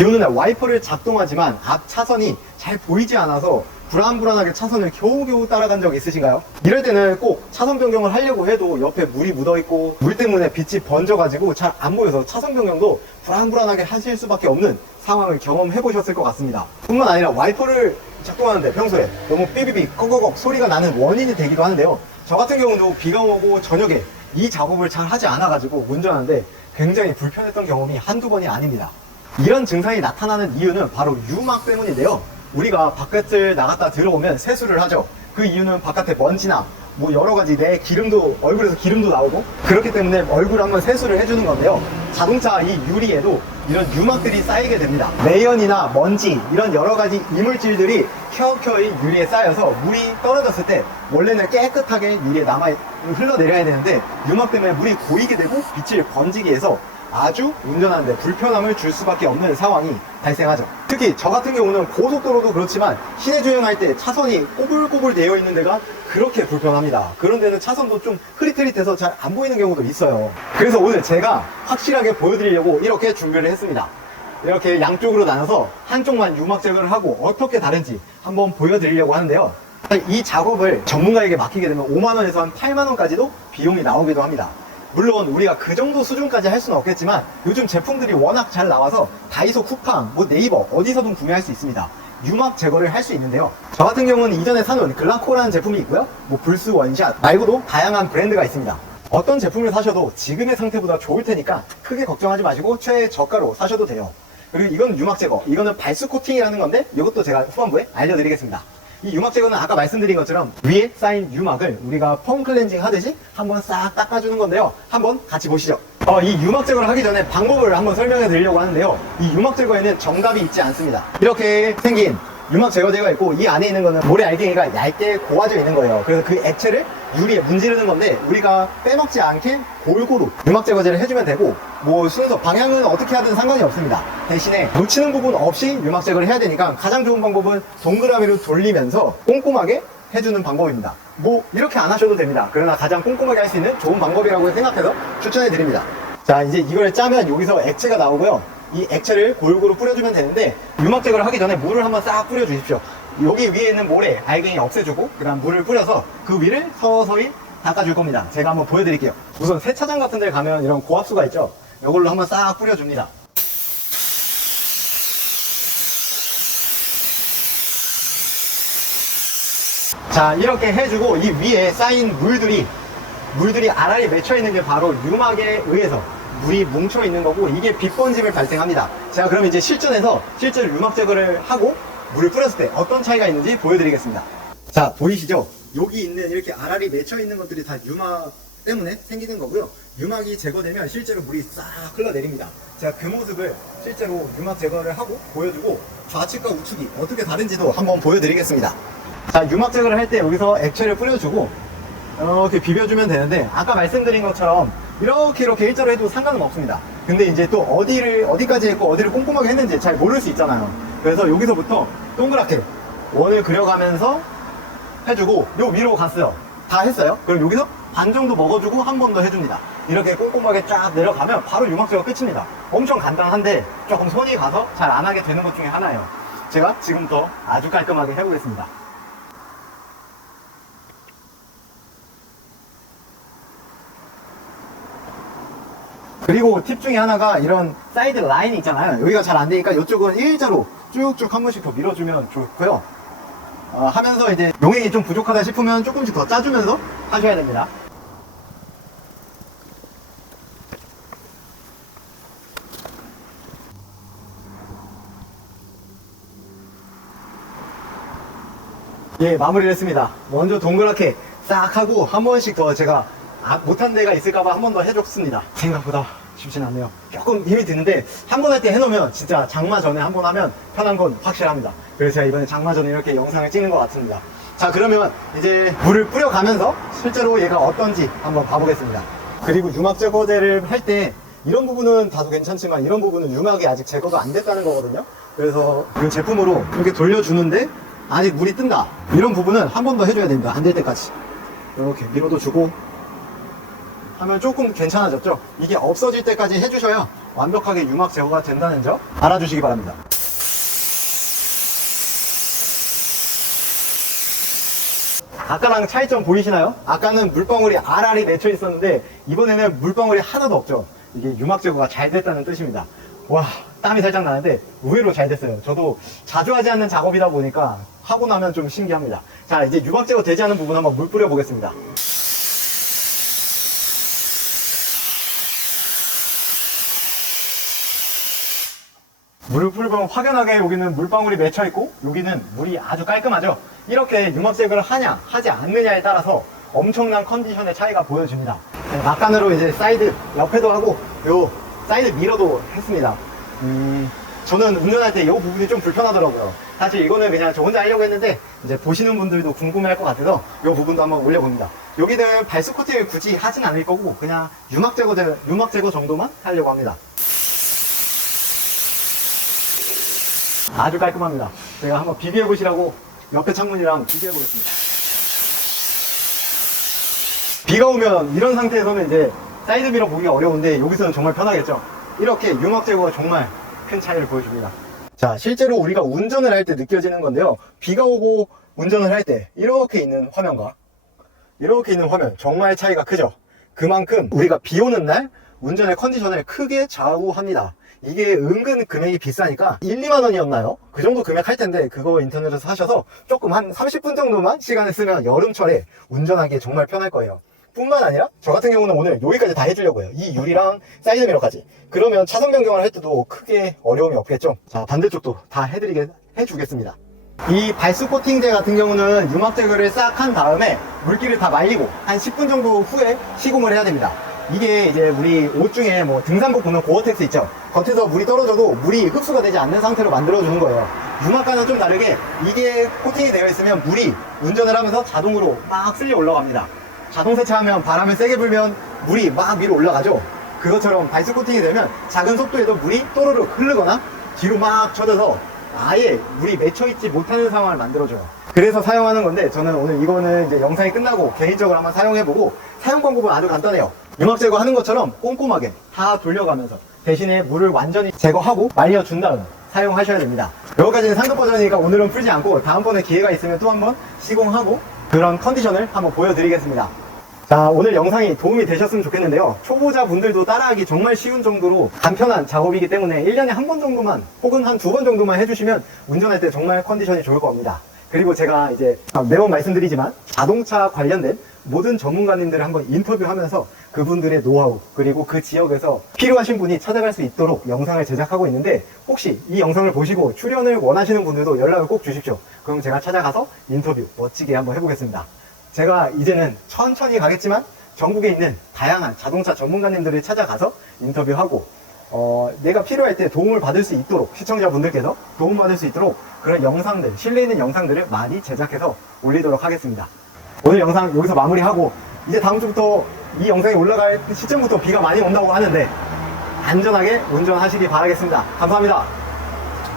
비 오는 날 와이퍼를 작동하지만 앞 차선이 잘 보이지 않아서 불안불안하게 차선을 겨우겨우 따라간 적 있으신가요? 이럴 때는 꼭 차선 변경을 하려고 해도 옆에 물이 묻어있고 물 때문에 빛이 번져가지고 잘 안 보여서 차선 변경도 불안불안하게 하실 수밖에 없는 상황을 경험해 보셨을 것 같습니다. 뿐만 아니라 와이퍼를 작동하는데 평소에 너무 삐비비 꺼거걱 소리가 나는 원인이 되기도 하는데요. 저 같은 경우도 비가 오고 저녁에 이 작업을 잘 하지 않아가지고 운전하는데 굉장히 불편했던 경험이 한두 번이 아닙니다. 이런 증상이 나타나는 이유는 바로 유막 때문인데요. 우리가 바깥을 나갔다 들어오면 세수를 하죠. 그 이유는 바깥에 먼지나 뭐 여러가지 내 기름도, 얼굴에서 기름도 나오고 그렇기 때문에 얼굴 한번 세수를 해주는 건데요. 자동차 이 유리에도 이런 유막들이 쌓이게 됩니다. 매연이나 먼지 이런 여러가지 이물질들이 켜켜이 유리에 쌓여서 물이 떨어졌을 때 원래는 깨끗하게 유리에 흘러내려야 되는데 유막 때문에 물이 고이게 되고 빛을 번지게 해서 아주 운전하는데 불편함을 줄 수밖에 없는 상황이 발생하죠. 특히 저 같은 경우는 고속도로도 그렇지만 시내 주행할 때 차선이 꼬불꼬불 되어 있는 데가 그렇게 불편합니다. 그런 데는 차선도 좀 흐릿흐릿해서 잘 안 보이는 경우도 있어요. 그래서 오늘 제가 확실하게 보여드리려고 이렇게 준비를 했습니다. 이렇게 양쪽으로 나눠서 한쪽만 유막 제거를 하고 어떻게 다른지 한번 보여드리려고 하는데요. 이 작업을 전문가에게 맡기게 되면 5만원에서 한 8만원까지도 비용이 나오기도 합니다. 물론 우리가 그 정도 수준까지 할 수는 없겠지만 요즘 제품들이 워낙 잘 나와서 다이소, 쿠팡, 뭐 네이버 어디서든 구매할 수 있습니다. 유막 제거를 할 수 있는데요. 저 같은 경우는 이전에 사놓은 글라코라는 제품이 있고요. 뭐 불스 원샷 말고도 다양한 브랜드가 있습니다. 어떤 제품을 사셔도 지금의 상태보다 좋을 테니까 크게 걱정하지 마시고 최저가로 사셔도 돼요. 그리고 이건 유막 제거, 이거는 발수 코팅이라는 건데 이것도 제가 후반부에 알려드리겠습니다. 이 유막 제거는 아까 말씀드린 것처럼 위에 쌓인 유막을 우리가 폼 클렌징 하듯이 한번 싹 닦아주는 건데요. 한번 같이 보시죠. 이 유막 제거를 하기 전에 방법을 한번 설명해 드리려고 하는데요. 이 유막 제거에는 정답이 있지 않습니다. 이렇게 생긴 유막 제거제가 있고 이 안에 있는 거는 모래 알갱이가 얇게 고아져 있는 거예요. 그래서 그 액체를 유리에 문지르는 건데 우리가 빼먹지 않게 골고루 유막 제거제를 해주면 되고 뭐 순서 방향은 어떻게 하든 상관이 없습니다. 대신에 놓치는 부분 없이 유막 제거를 해야 되니까 가장 좋은 방법은 동그라미로 돌리면서 꼼꼼하게 해주는 방법입니다. 뭐 이렇게 안 하셔도 됩니다. 그러나 가장 꼼꼼하게 할 수 있는 좋은 방법이라고 생각해서 추천해 드립니다. 자, 이제 이걸 짜면 여기서 액체가 나오고요. 이 액체를 골고루 뿌려주면 되는데 유막 제거를 하기 전에 물을 한번 싹 뿌려주십시오. 여기 위에 있는 모래, 알갱이 없애주고 그 다음 물을 뿌려서 그 위를 서서히 닦아줄 겁니다. 제가 한번 보여드릴게요. 우선 세차장 같은 데 가면 이런 고압수가 있죠. 이걸로 한번 싹 뿌려줍니다. 자, 이렇게 해주고 이 위에 쌓인 물들이 알알이 맺혀 있는 게 바로 유막에 의해서 물이 뭉쳐 있는 거고 이게 빛번짐을 발생합니다. 제가 그럼 이제 실전에서 실제로 유막 제거를 하고 물을 뿌렸을 때 어떤 차이가 있는지 보여드리겠습니다. 자, 보이시죠? 여기 있는 이렇게 알알이 맺혀 있는 것들이 다 유막 때문에 생기는 거고요. 유막이 제거되면 실제로 물이 싹 흘러내립니다. 제가 그 모습을 실제로 유막 제거를 하고 보여주고 좌측과 우측이 어떻게 다른지도 한번 보여드리겠습니다. 자, 유막 제거를 할 때 여기서 액체를 뿌려주고 이렇게 비벼주면 되는데 아까 말씀드린 것처럼 이렇게 일자로 해도 상관은 없습니다. 근데 이제 또 어디까지 했고 어디를 꼼꼼하게 했는지 잘 모를 수 있잖아요. 그래서 여기서부터 동그랗게 원을 그려가면서 해주고 요 위로 갔어요. 다 했어요. 그럼 여기서 반 정도 먹어주고 한 번 더 해줍니다. 이렇게 꼼꼼하게 쫙 내려가면 바로 유막 제거 끝입니다. 엄청 간단한데 조금 손이 가서 잘 안 하게 되는 것 중에 하나예요. 제가 지금부터 아주 깔끔하게 해보겠습니다. 그리고 팁 중에 하나가 이런 사이드 라인이 있잖아요. 여기가 잘 안 되니까 이쪽은 일자로 쭉쭉 한 번씩 더 밀어주면 좋고요. 하면서 이제 용액이 좀 부족하다 싶으면 조금씩 더 짜주면서 하셔야 됩니다. 예, 마무리를 했습니다. 먼저 동그랗게 싹 하고 한 번씩 더 제가 못한 데가 있을까봐 한 번 더 해줬습니다. 생각보다 쉽진 않네요. 조금 힘이 드는데 한 번 할 때 해놓으면 진짜 장마 전에 한 번 하면 편한 건 확실합니다. 그래서 제가 이번에 장마 전에 이렇게 영상을 찍는 것 같습니다. 자, 그러면 이제 물을 뿌려가면서 실제로 얘가 어떤지 한번 봐보겠습니다. 그리고 유막 제거제를 할 때 이런 부분은 다소 괜찮지만 이런 부분은 유막이 아직 제거가 안 됐다는 거거든요. 그래서 이 제품으로 이렇게 돌려주는데 아직 물이 뜬다, 이런 부분은 한 번 더 해줘야 됩니다. 안 될 때까지 이렇게 밀어도 주고 하면 조금 괜찮아졌죠. 이게 없어질 때까지 해주셔야 완벽하게 유막 제거가 된다는 점 알아주시기 바랍니다. 아까랑 차이점 보이시나요? 아까는 물방울이 알알이 맺혀 있었는데 이번에는 물방울이 하나도 없죠. 이게 유막 제거가 잘 됐다는 뜻입니다. 와, 땀이 살짝 나는데 의외로 잘 됐어요. 저도 자주 하지 않는 작업이다 보니까 하고 나면 좀 신기합니다. 자, 이제 유막 제거 되지 않은 부분 한번 물 뿌려 보겠습니다. 물을 뿌리면 확연하게 여기는 물방울이 맺혀 있고 여기는 물이 아주 깔끔하죠. 이렇게 유막 제거를 하냐 하지 않느냐에 따라서 엄청난 컨디션의 차이가 보여집니다. 막간으로 이제 사이드 옆에도 하고 요 사이드 미러도 했습니다. 저는 운전할 때 이 부분이 좀 불편하더라고요. 사실 이거는 그냥 저 혼자 하려고 했는데 이제 보시는 분들도 궁금해할 것 같아서 이 부분도 한번 올려봅니다. 여기는 발수 코팅을 굳이 하진 않을 거고 그냥 유막 제거 정도만 하려고 합니다. 아주 깔끔합니다. 제가 한번 비교해 보시라고 옆에 창문이랑 비교해 보겠습니다. 비가 오면 이런 상태에서는 이제 사이드 미러 보기가 어려운데 여기서는 정말 편하겠죠. 이렇게 유막 제거가 정말 큰 차이를 보여줍니다. 자, 실제로 우리가 운전을 할 때 느껴지는 건데요. 비가 오고 운전을 할 때 이렇게 있는 화면과 이렇게 있는 화면 정말 차이가 크죠. 그만큼 우리가 비 오는 날 운전의 컨디션을 크게 좌우합니다. 이게 은근 금액이 비싸니까 1, 2만 원이었나요? 그 정도 금액 할 텐데 그거 인터넷에서 사셔서 조금 한 30분 정도만 시간을 쓰면 여름철에 운전하기에 정말 편할 거예요. 뿐만 아니라 저 같은 경우는 오늘 여기까지 다 해주려고 해요. 이 유리랑 사이드 미러까지. 그러면 차선 변경을 할 때도 크게 어려움이 없겠죠. 자, 반대쪽도 다 해주겠습니다. 이 발수 코팅제 같은 경우는 유막 제거를 싹 한 다음에 물기를 다 말리고 한 10분 정도 후에 시공을 해야 됩니다. 이게 이제 우리 옷 중에 뭐 등산복 보면 고어텍스 있죠. 겉에서 물이 떨어져도 물이 흡수가 되지 않는 상태로 만들어주는 거예요. 유막과는 좀 다르게 이게 코팅이 되어 있으면 물이 운전을 하면서 자동으로 막 쓸려 올라갑니다. 자동 세차하면 바람을 세게 불면 물이 막 위로 올라가죠. 그것처럼 발수 코팅이 되면 작은 속도에도 물이 또르르 흐르거나 뒤로 막 쳐져서 아예 물이 맺혀있지 못하는 상황을 만들어줘요. 그래서 사용하는 건데 저는 오늘 이거는 이제 영상이 끝나고 개인적으로 한번 사용해보고 사용 방법은 아주 간단해요. 유막 제거하는 것처럼 꼼꼼하게 다 돌려가면서 대신에 물을 완전히 제거하고 말려준 다음 사용하셔야 됩니다. 여기까지는 상급 버전이니까 오늘은 풀지 않고 다음번에 기회가 있으면 또 한번 시공하고 그런 컨디션을 한번 보여드리겠습니다. 자, 오늘 영상이 도움이 되셨으면 좋겠는데요. 초보자분들도 따라하기 정말 쉬운 정도로 간편한 작업이기 때문에 1년에 한 번 정도만 혹은 한 2번 정도만 해주시면 운전할 때 정말 컨디션이 좋을 겁니다. 그리고 제가 이제 매번 말씀드리지만 자동차 관련된 모든 전문가님들을 한번 인터뷰하면서 그분들의 노하우 그리고 그 지역에서 필요하신 분이 찾아갈 수 있도록 영상을 제작하고 있는데 혹시 이 영상을 보시고 출연을 원하시는 분들도 연락을 꼭 주십시오. 그럼 제가 찾아가서 인터뷰 멋지게 한번 해보겠습니다. 제가 이제는 천천히 가겠지만 전국에 있는 다양한 자동차 전문가님들을 찾아가서 인터뷰하고 내가 필요할 때 도움을 받을 수 있도록 시청자분들께서 도움받을 수 있도록 그런 영상들, 실내 있는 영상들을 많이 제작해서 올리도록 하겠습니다. 오늘 영상 여기서 마무리하고 이제 다음 주부터 이 영상이 올라갈 시점부터 비가 많이 온다고 하는데 안전하게 운전하시기 바라겠습니다. 감사합니다.